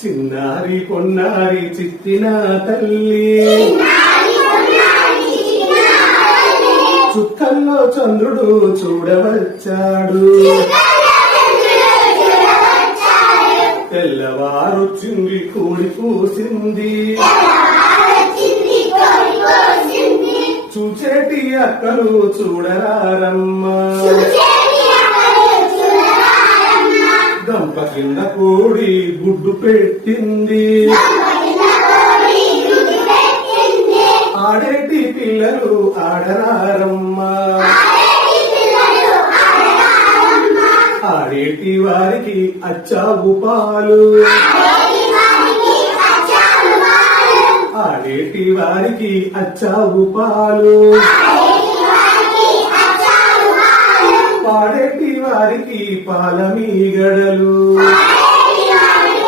చిన్నారి పొన్నారి చిట్టిన తల్లి చుక్కల్లో చంద్రుడు చూడవచ్చాడు తెల్లవారు చింది కూడి పూసింది చూచేటి అక్కలు చూడరారమ్మా గంప కింద కోడి గుడ్డు పెట్టింది ఆడేటి పిల్లలు ఆడరారమ్మా ఆడేటి వారికి అచ్చావు పాలు ఆడేటి వారికి అచ్చావు పాలు పాడేటి వారికి పాలమీగడలు